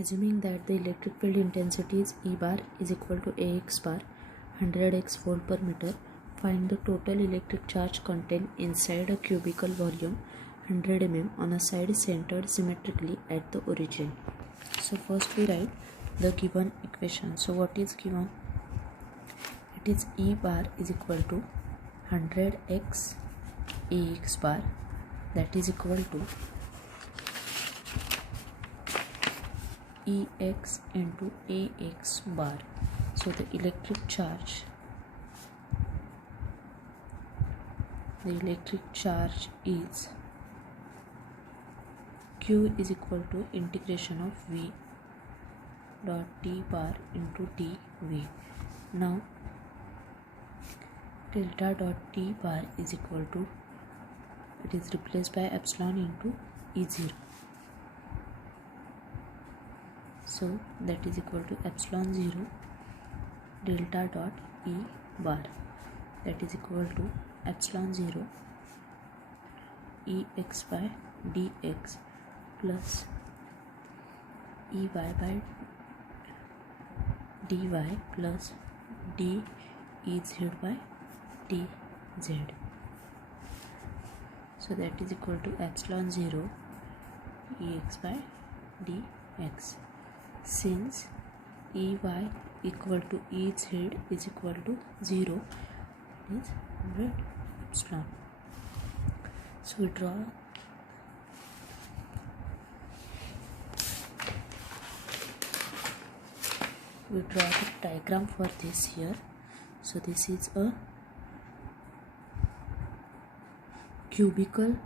Assuming that the electric field intensity is E bar is equal to AX bar 100x volt per meter, find the total electric charge contained inside a cubical volume 100 mm on a side centered symmetrically at the origin. So first we write the given equation. So what is given? It is E bar is equal to 100x AX bar, that is equal to EX into AX bar. So the electric charge is Q is equal to integration of V dot T bar into dV. Now delta dot T bar is equal to, it is replaced by epsilon into E0. So that is equal to epsilon 0 delta dot E bar, that is equal to epsilon 0 EX by dx plus EY by dy plus dEz by dz. So that is equal to epsilon 0 EX by dx. Since EY equal to Ez is equal to 0, it is 100 epsilon. So we draw the diagram for this here. So this is a cubical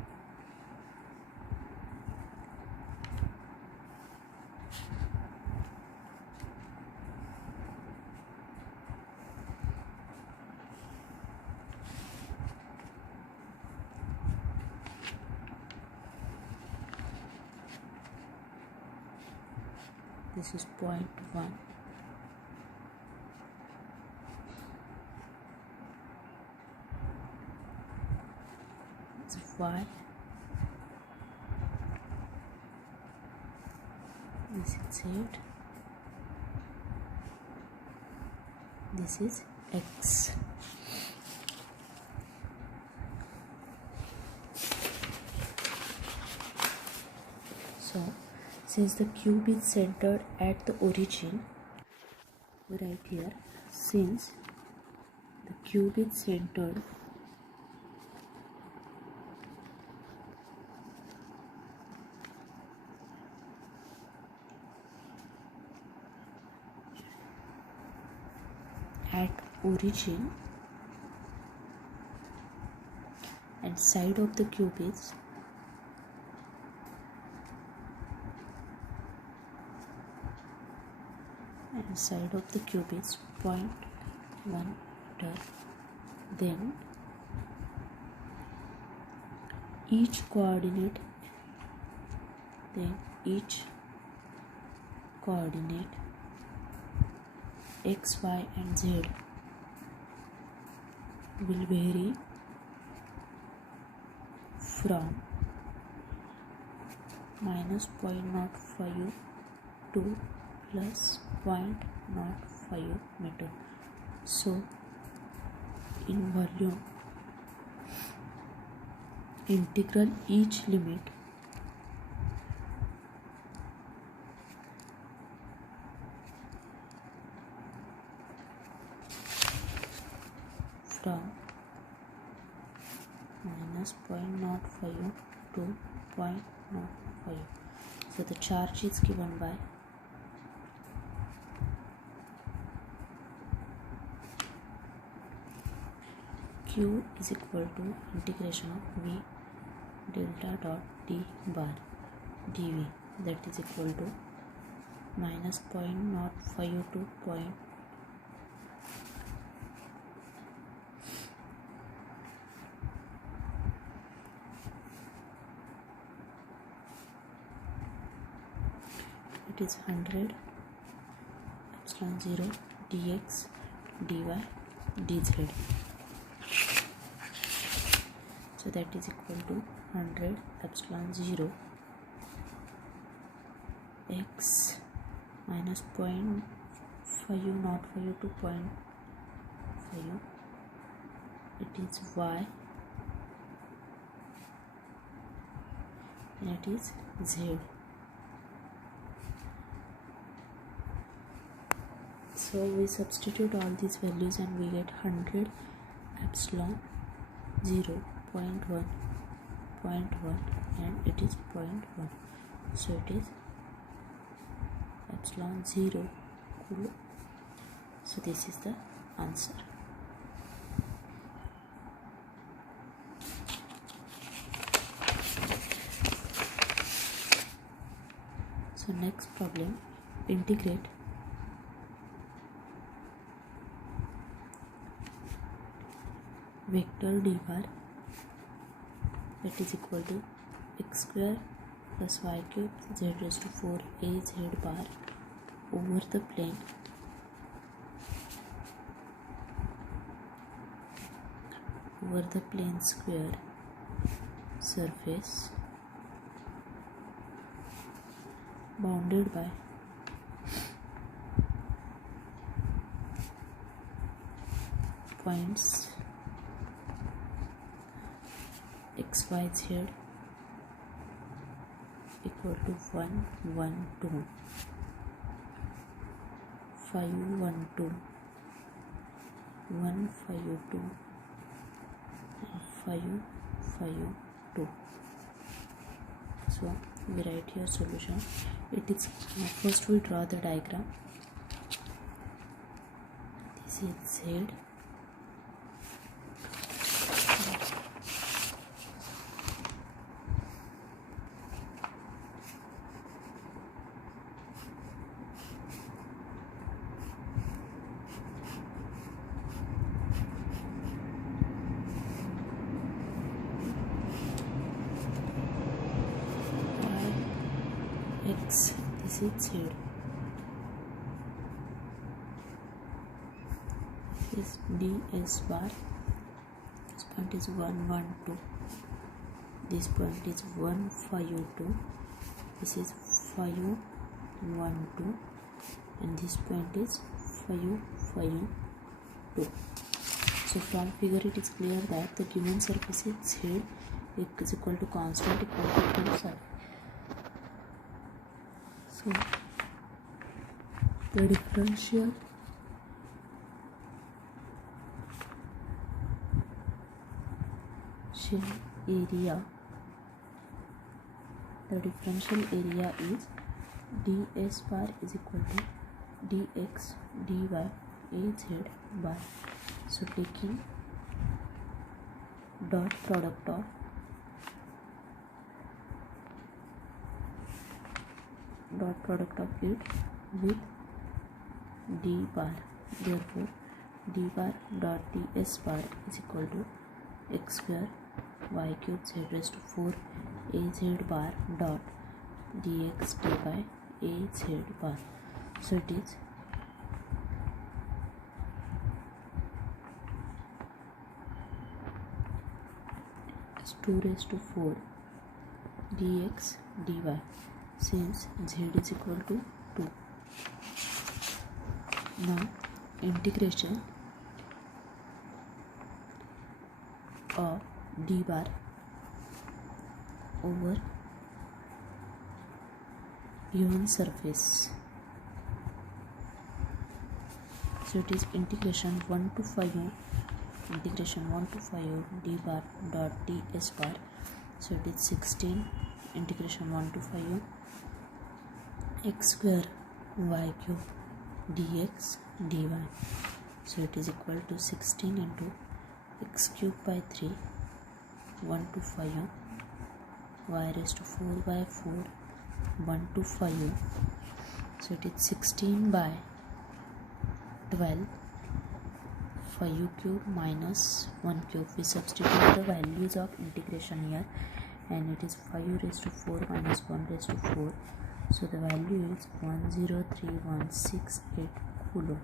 this is 0.1. It's Y. This is Z. This is X. So since the cube is centered at the origin, we write here, since the cube is centered at origin and side of the cube is side of the cube is 0.1 meter, then each coordinate x, y and z will vary from minus 0.05 to plus 0.05 meter. So in volume, integral each limit from minus 0.05 to 0.05. So the charge is given by Q is equal to integration of V delta dot T bar dV, that is equal to minus 0.05 to it is 100 epsilon 0 dx dy dz. So that is equal to 100 epsilon 0 x minus 0.5 not 5 to 0.5, it is y and it is z. So we substitute all these values and we get 100 epsilon 0 0.1 0.1 and it is 0.1. So it is epsilon 0 coulomb. So this is the answer. So next problem, integrate vector d bar that is equal to x square plus y cube z raised to 4 a z bar over the plane square surface bounded by points x, y, z equal to 1, 1, 2, 5, 1, 2, 1, 5, 2, and 5, 5, 2. So we write here solution. It is first we draw the diagram. This is z. X, this is z. This is ds bar. This point is 1, 1, 2. This point is 1, 5, 2. This is 5, 1, 2. And this point is 5, 5, 2. So from figure it is clear that the given surface is z is equal to constant equal to 2 surface. So the differential area is ds bar is equal to dx dy az bar. So taking dot product of it with d bar, therefore d bar dot ds bar is equal to x square y cube z raised to 4 az bar dot dx dy az bar. So it is is 2 raised to 4 dx dy since z is equal to 2. Now integration of d bar over given surface. So it is integration 1 to 5 d bar dot ds bar. So it is 16 integration 1 to 5 x square y cube dx dy. So it is equal to 16 into x cube by 3 1 to 5 y raised to 4 by 4 1 to 5. So it is 16 by 12 5 cube minus 1 cube. We substitute the values of integration here and it is 5 raised to 4 minus 1 raised to 4. So the value is 103,168 coulomb.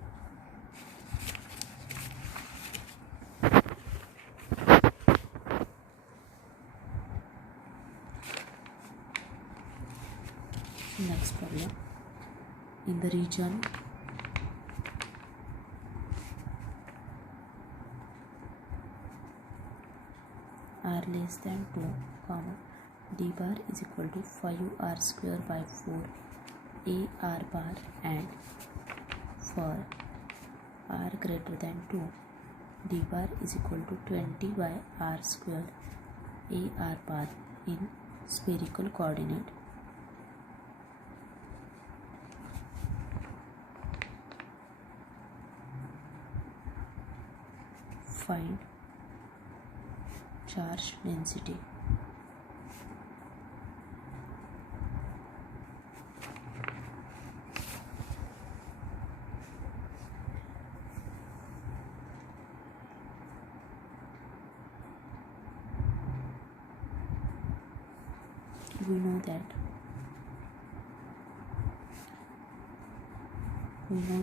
Next problem, in the region r less than 2, comma, d bar is equal to 5r square by 4 a r bar, and for r greater than 2, d bar is equal to 20 by r square a r bar in spherical coordinate. Find charge density. We know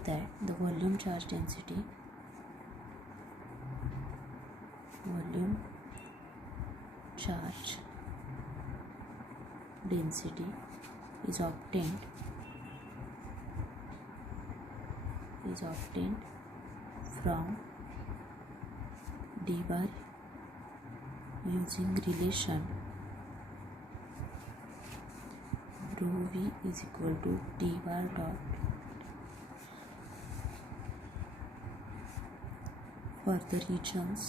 that the volume charge density is obtained from d bar using relation rho v is equal to d bar dot for the regions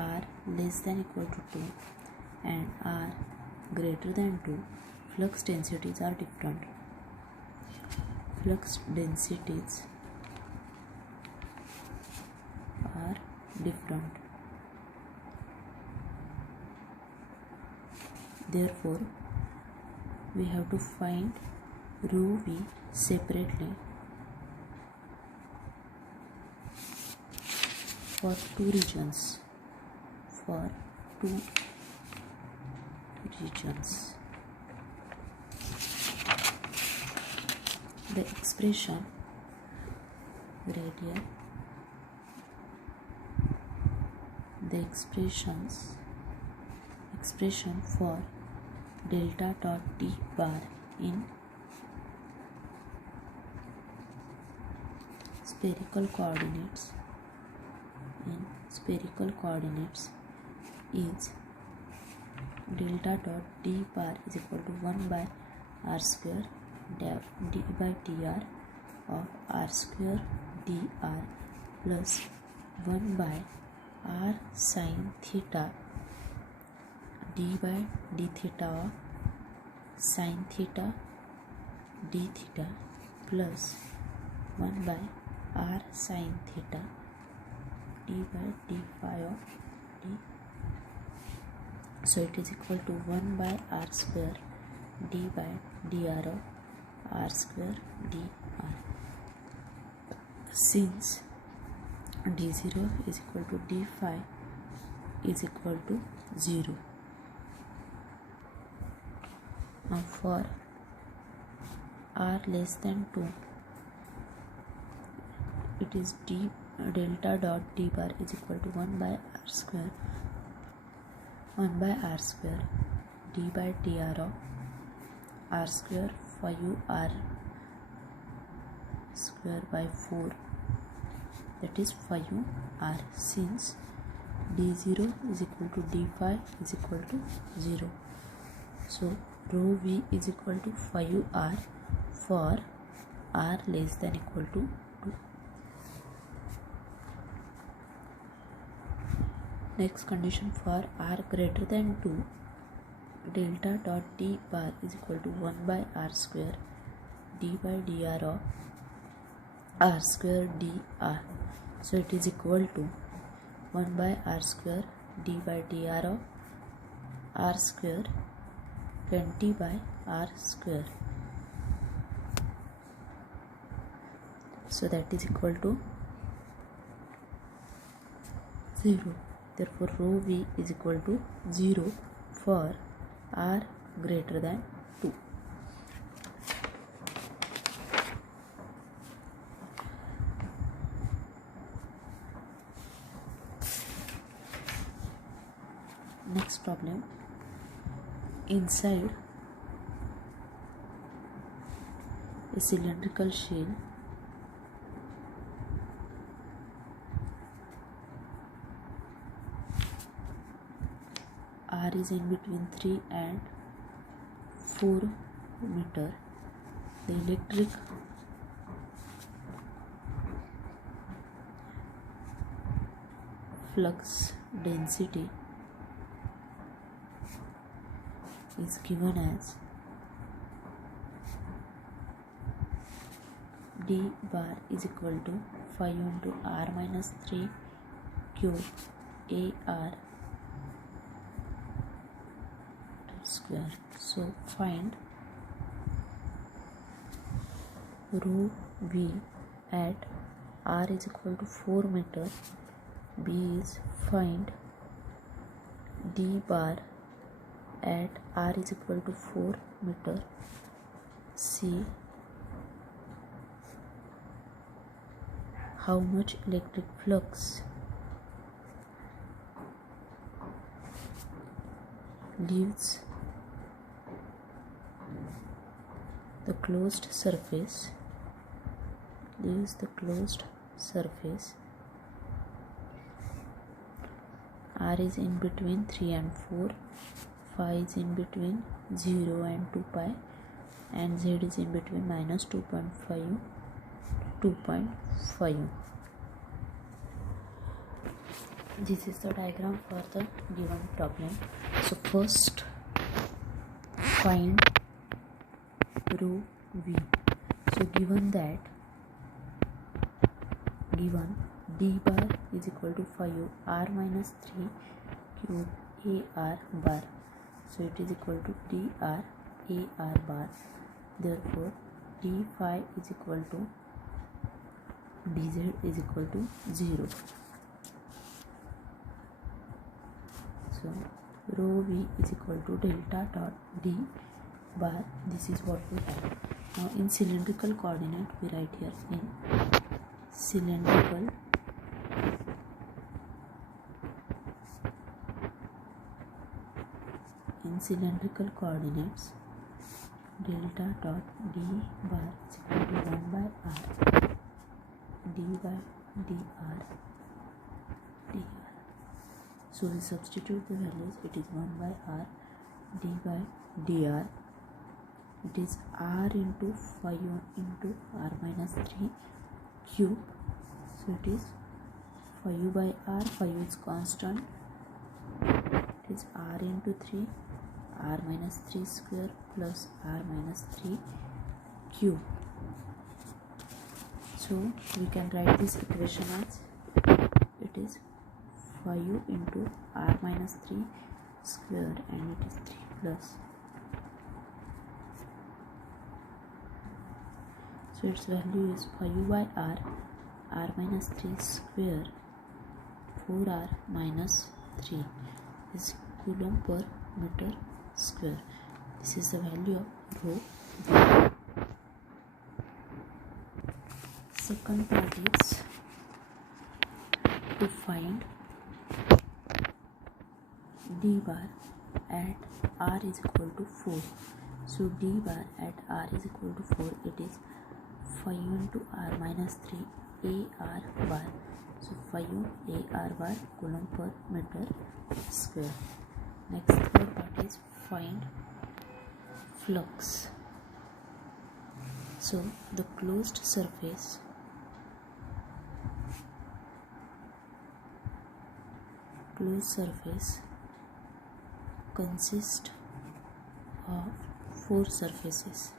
r less than equal to 2 and r greater than 2, flux densities are different. Flux densities are different. Therefore, we have to find rho v separately for two regions. The expression radial, the expression for delta dot d bar in spherical coordinates is delta dot d bar is equal to 1 by r square d by dr of r square dr plus 1 by r sin theta d by d theta of sin theta d theta plus 1 by r sin theta d by d phi of d. So it is equal to 1 by r square d by dr of r square dr. Since d0 is equal to d phi is equal to 0. Now for r less than 2, it is delta dot d bar is equal to 1 by r square d by dr of r square 5r square by 4, that is 5r, since d0 is equal to d phi is equal to 0. So rho v is equal to 5r for r less than equal to 2. Next condition for r greater than 2, delta dot d bar is equal to 1 by r square d by dr of r square dr. So it is equal to 1 by r square d by dr of r square 20 by r square. So that is equal to 0. Therefore rho v is equal to 0 for r greater than 2. Next problem. Inside a cylindrical shell R is in between 3 and 4 meter. The electric flux density is given as d bar is equal to 5 into r minus 3 cube ar square. So find rho v at r is equal to 4 meter. B is find d bar at r is equal to 4 meter. C how much electric flux leaves the closed surface R is in between 3 and 4, phi is in between 0 and 2 pi, and z is in between minus 2.5 to 2.5. This is the diagram for the given problem. So first find rho v. So given d bar is equal to 5 r minus 3 cube ar bar. So it is equal to dr ar bar. Therefore d phi is equal to dz is equal to 0. So rho v is equal to delta dot d bar. This is what we have. Now in cylindrical coordinate we write here in cylindrical coordinates delta dot d bar is equal to 1 by r d by dr. So we substitute the values. It is 1 by r d by dr. It is r into 5 into r minus 3 cube. So it is 5 by r. 5 is constant. It is r into 3 r minus 3 square plus r minus 3 cube. So we can write this equation as it is 5 into r minus 3 square, and it is 3 plus. So its value is 5 by r minus 3 square, 4r minus 3 is coulomb per meter square. This is the value of rho v. Second part is to find d bar at r is equal to 4. So d bar at r is equal to 4. It is 5 into r minus 3 ar bar. So 5 ar bar coulomb per meter square. Next third part is find flux. So the closed surface consists of 4 surfaces.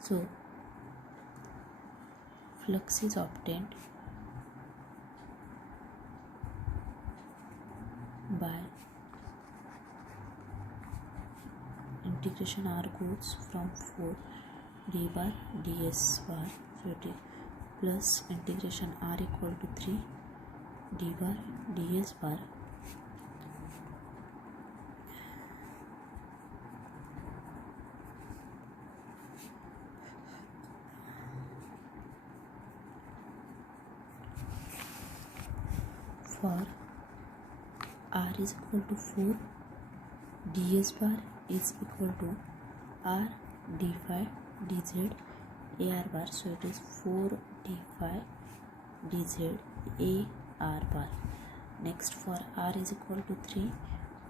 So flux is obtained by integration r goes from 4 d bar ds bar. So it is plus integration r equal to 3 d bar ds bar for r is equal to 4, ds bar is equal to r d phi dz a r bar. So it is 4 d phi dz a r bar. Next, for r is equal to 3,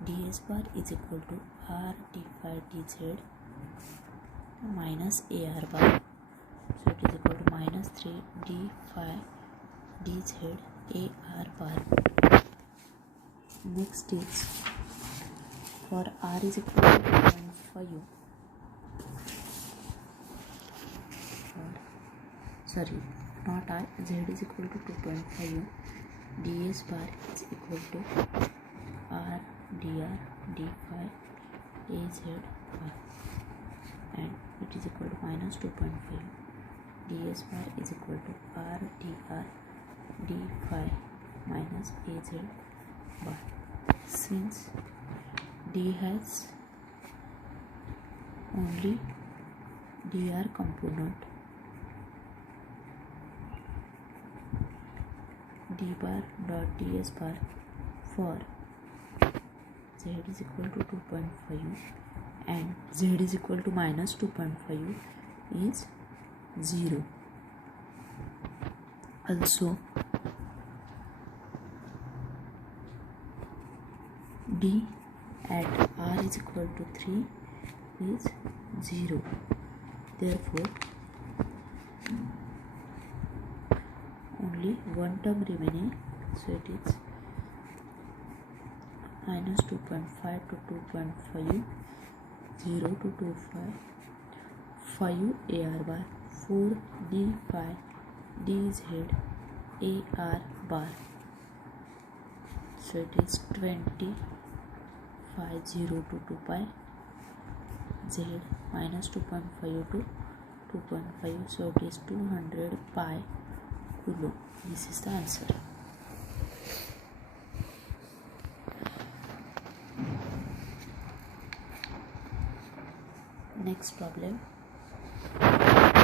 ds bar is equal to r d phi dz minus a r bar. So it is equal to minus 3 d phi dz a r bar. Next is for r is equal to 2.5. Sorry, not r, z is equal to 2.5. ds bar is equal to r dr d phi az bar, and it is equal to minus 2.5. ds bar is equal to r dr d phi minus az bar. Since d has only dr component, d bar dot ds bar for z is equal to 2.5 and z is equal to minus 2.5 is 0. Also, d at r is equal to 3 is 0. Therefore, only one term remaining, so it is minus 2.5 to 2.5, 0 to 2.5, 5 AR bar, 4 D phi dz AR bar. So it is 20, 5, 0 to 2 pi, z minus 2.5 to 2.5, so it is 200 pi coulomb. This is the answer. Next problem.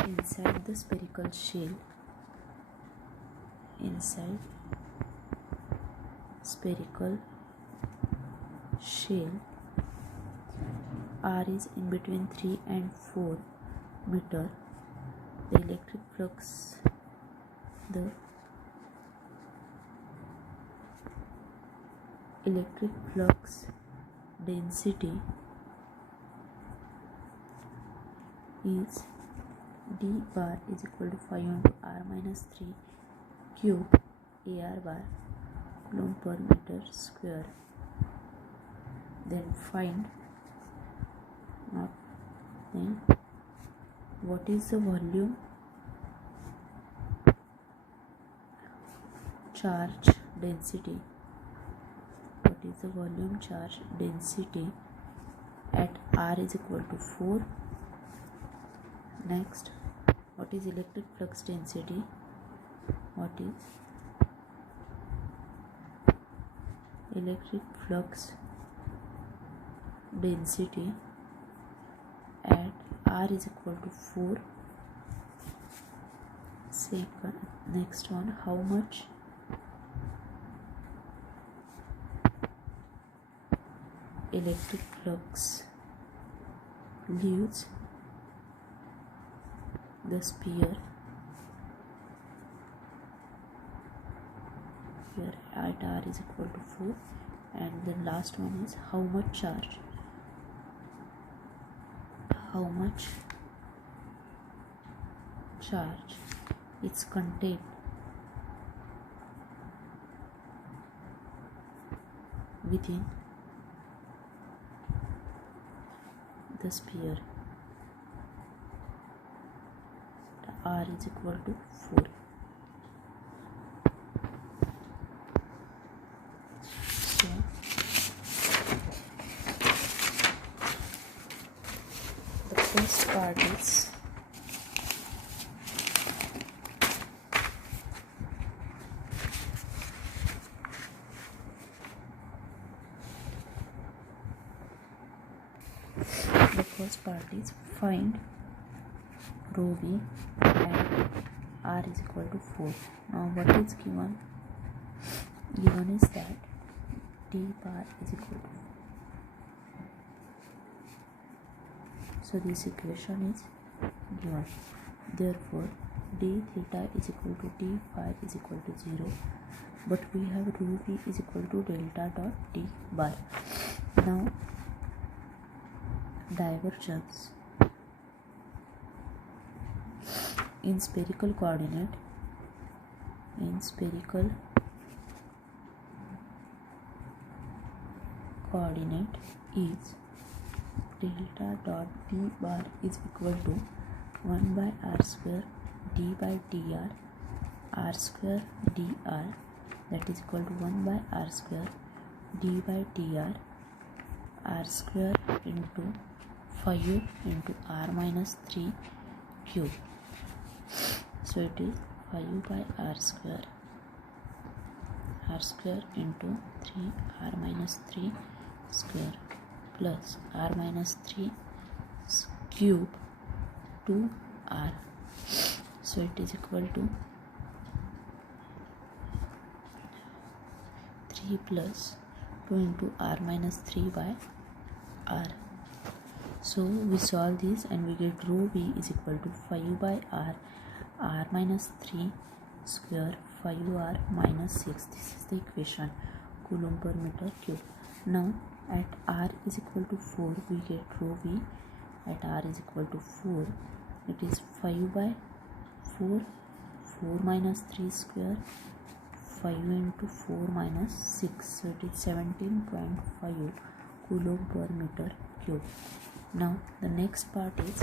Inside the spherical shell, R is in between 3 and 4 meter. The electric flux density is d bar is equal to 5 into r minus 3 cube AR bar coulomb per meter square. Then find what is the volume charge density. What is the volume charge density at r is equal to 4. Next, what is electric flux density? What is electric flux density at r is equal to 4. Next one, how much electric flux leaves the sphere here at r is equal to 4. And the last one is how much charge is contained within the sphere. R is equal to 4. So the first part is find rho v and r is equal to 4. Now what is given? Given is that d bar is equal to, So this equation is given. Therefore d theta is equal to d phi is equal to 0, but we have rho v is equal to delta dot d bar. Now divergence in spherical coordinate is delta dot d bar is equal to 1 by r square d by dr r square dr, that is equal to 1 by r square d by dr r square into 5 into r minus 3 cube. So it is 5 by r square into 3 r minus 3 square plus r minus 3 cube to r. So it is equal to 3 plus 2 into r minus 3 by r. So we solve this and we get rho v is equal to 5 by r minus 3 square 5r minus 6. This is the equation, coulomb per meter cube. Now at r is equal to 4 we get rho v. At r is equal to 4, it is 5 by 4 minus 3 square 5 into 4 minus 6, so it is 17.5 coulomb per meter cube. Now the next part is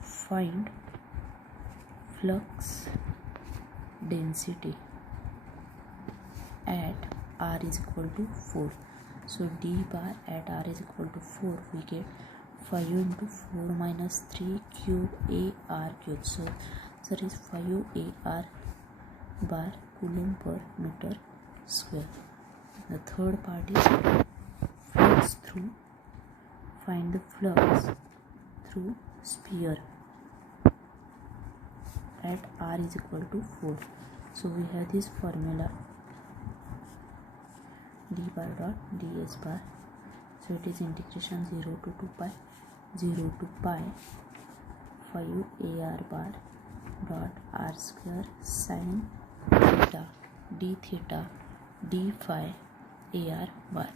find flux density at r is equal to 4. So d bar at r is equal to 4, we get 5 into 4 minus 3 cube ar cube. So there is 5 ar bar coulomb per meter square. The third part is flux through. Find the flux through sphere at r is equal to 4. So we have this formula, d bar dot ds bar. So it is integration 0 to 2 pi 5 ar bar dot r square sin theta d theta d phi ar bar.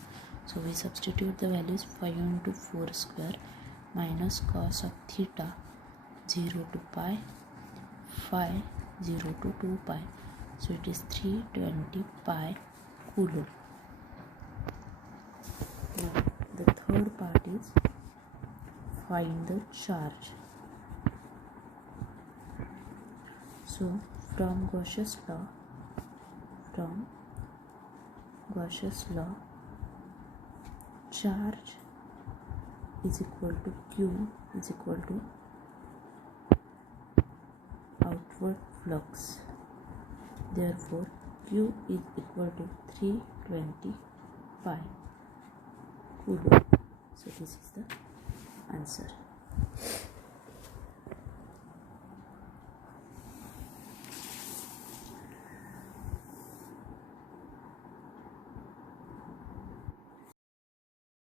So we substitute the values 5 into 4 square minus cos of theta 0 to pi phi 0 to 2 pi. So it is 320 pi coulomb. Now the third part is find the charge. So from Gauss's law, charge is equal to q is equal to outward flux. Therefore q is equal to 320 pi coulomb. So this is the answer.